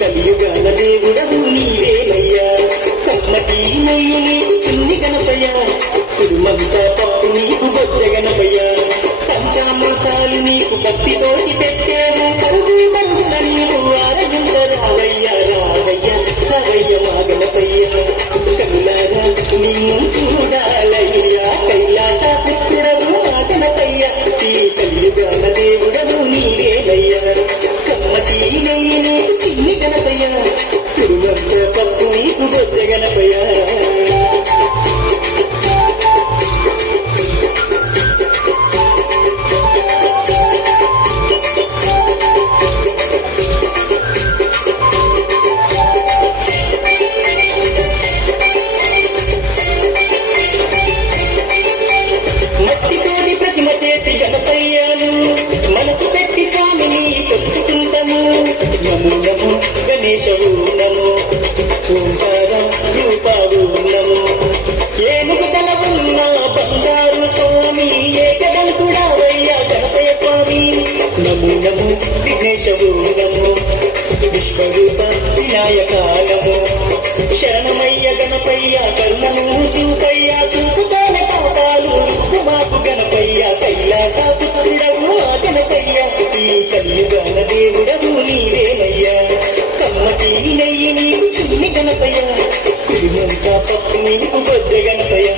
కలియుగాల దేవుడవు నీవేనయ్యా, కమ్మటి నెయ్యి నీకు చిన్ని గణపయ్యా, కుడుమంతా పప్పు నీకు బొచ్చ గణపయ్యా, పంచామృతాలు నీకు భక్తితోటి పెట్టాను, కరుగు కరుగున నీవు ఆరగించరావయ్యా, రావయ్యా రావయ్య మా గణపయ్యా, కనులారా నిన్ను చూడాలయ్యా, కైలాస పుత్రుడవు మా గణపయ్యా, ఈ కలియుగాల దేవుడవు నీవేనయ్యా, కమ్మటి నెయ్యి నీకు చిన్ని గణపయ్యా, కుడుమంత పప్పు నీకు బొచ్చ గణపయ్యా. మట్టితోని ప్రతిమ చేసి గణపయ్యాను, మనసు పెట్టి స్వామిని కొలుసుకుంటాము, నమో నమో గణేశవు నమో, ఓంకార రూపావు నమో, ఏనుగు తల ఉన్న బంగారు స్వామి, ఏకదంతుడావయ్యా గణపయ్య స్వామి, నమో నమో విఘ్నేశవు నమో, విశ్వరూప వినాయక నమో, శరణమయ్య గణపయ్య కరుణను చూపయ్యా, చూపుతానే పాపాలు మాకు గణపయ్య, కైలాస పుత్రుడవు ఆ గణపయ్య, ఈ కలియుగాన దేవుడవు నీవేనయ్యా, కమ్మటి నెయ్యి నీకు చిన్ని గణపయ్య, కుడిమంతా పప్పు నీకు బొజ్జ గణపయ్య.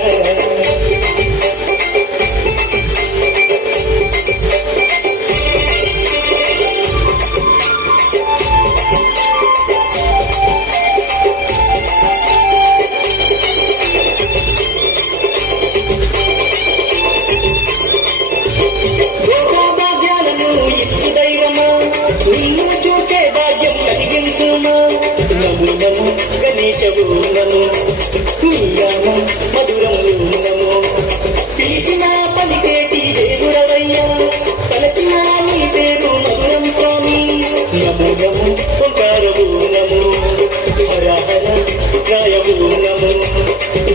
నిన్ను చూసే భాగ్యం కలిగించుమా, నమో నమో గణేశవు నమో, నీ గానం మధురము నమో, పిలిచిన పలికేటి దేవుడవయ్యా, తలచిన నీ పేరు మధురం స్వామి, నమో నమో ఓంకారవు నమో, హర హర రాయవు నమో,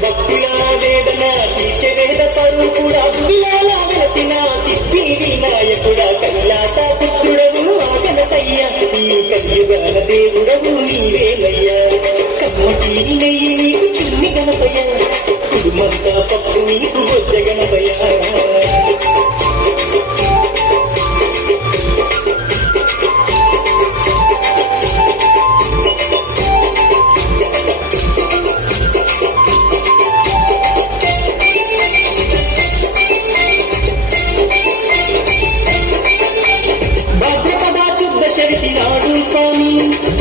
భక్తుల వేదన తీర్చే వేద స్వరూపుడా, భువిలాల వెలసిన సిద్ధి వినాయకుడా, కైలాస పుత్రుడవు గణపయ్యా, ఈ కలియుగాన దేవుడవు నీవేనయ్యా, కమ్మటి నెయ్యి నీకు చిన్ని గణపయ్యా, కుడుమంతా పప్పు నీకు బొజ్జ గణపయ్యా. నాడు స్వామి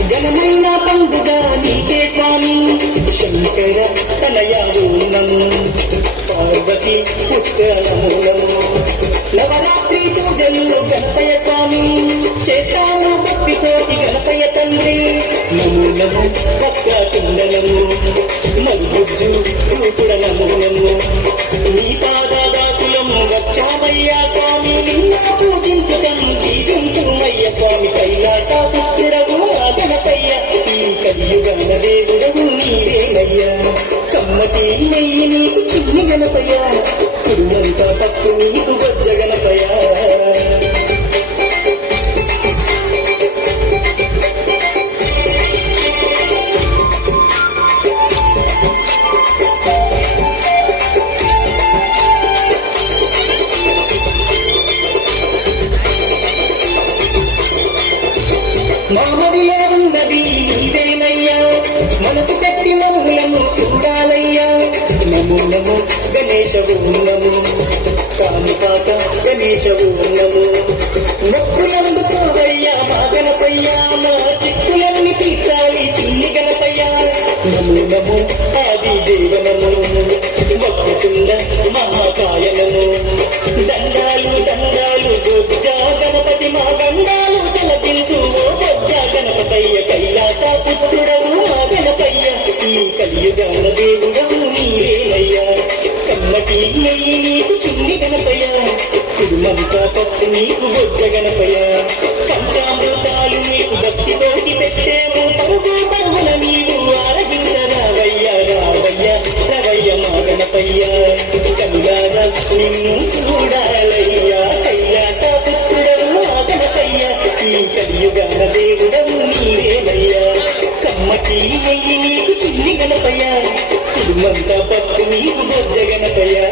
ఘనమైన పండుగ నీకే స్వామి, శంకర తనయావు నమో, పార్వతి పుత్ర నమో నమో, నవరాత్రి పూజలు గణపయ్య స్వామి, చేస్తాను భక్తితోటి గణపయ్య తండ్రి, నమో నమో భక్తకుండనము, మరుగుజ్జు రూపుడ నమో నమో, నీ పాదదాసులం వచ్చామయ్యా స్వామి, నిన్ను పూజించటం దీవించుమయ్య స్వామి, కైలాస పుత్రుడవు ఆ గణపయ్య, ఈ కలియుగాన దేవుడవు నీవేనయ్యా, కమ్మటి నెయ్యి నీకు చిన్ని గణపయ్య, కుడుమంతా పప్పు నీకు బొజ్జ గణపయ్య. మామదిలో ఉన్నది నీవేనయ్యా, మనసు కట్టి మమ్ములను చూడాలయ్యా, నమో నమో గణేశవు నమో, కామిపాక గణేశవు నమో, మొక్కులందుకోవయ్యా మా గణపయ్యా, మా చిక్కులన్నీ తీర్చాలి చిన్ని గణపయ్యా, నమో నమో ఆది దేవ నమో, వక్రతుండ మహాకాయ నమో, దండాలు దండాలు బొజ్జ గణపతి మా గండాలు తలపించు ఓ బొజ్జ గణపతయ్య, కైలాస పుత్రుడవు మా గణపయ్య, ఈ కలియుగాన దేవుడవు నీవేనయ్యా, కమ్మటి నెయ్యి నీకు చిన్ని గణపయ్య, కుడుమంతా పప్పు నీకు బొజ్జ గణపయ్య. నిన్ను చూడాలయ్యా కైలాస పుత్రుడవు మా గణపయ్యా ఈ కలియుగాన దేవుడవు నీవేనయ్యా కమ్మటి నెయ్యి నీకు చిన్ని గణపయ్యా కుడుమంతా పప్పు నీకు బొజ్జ గణపయ్యా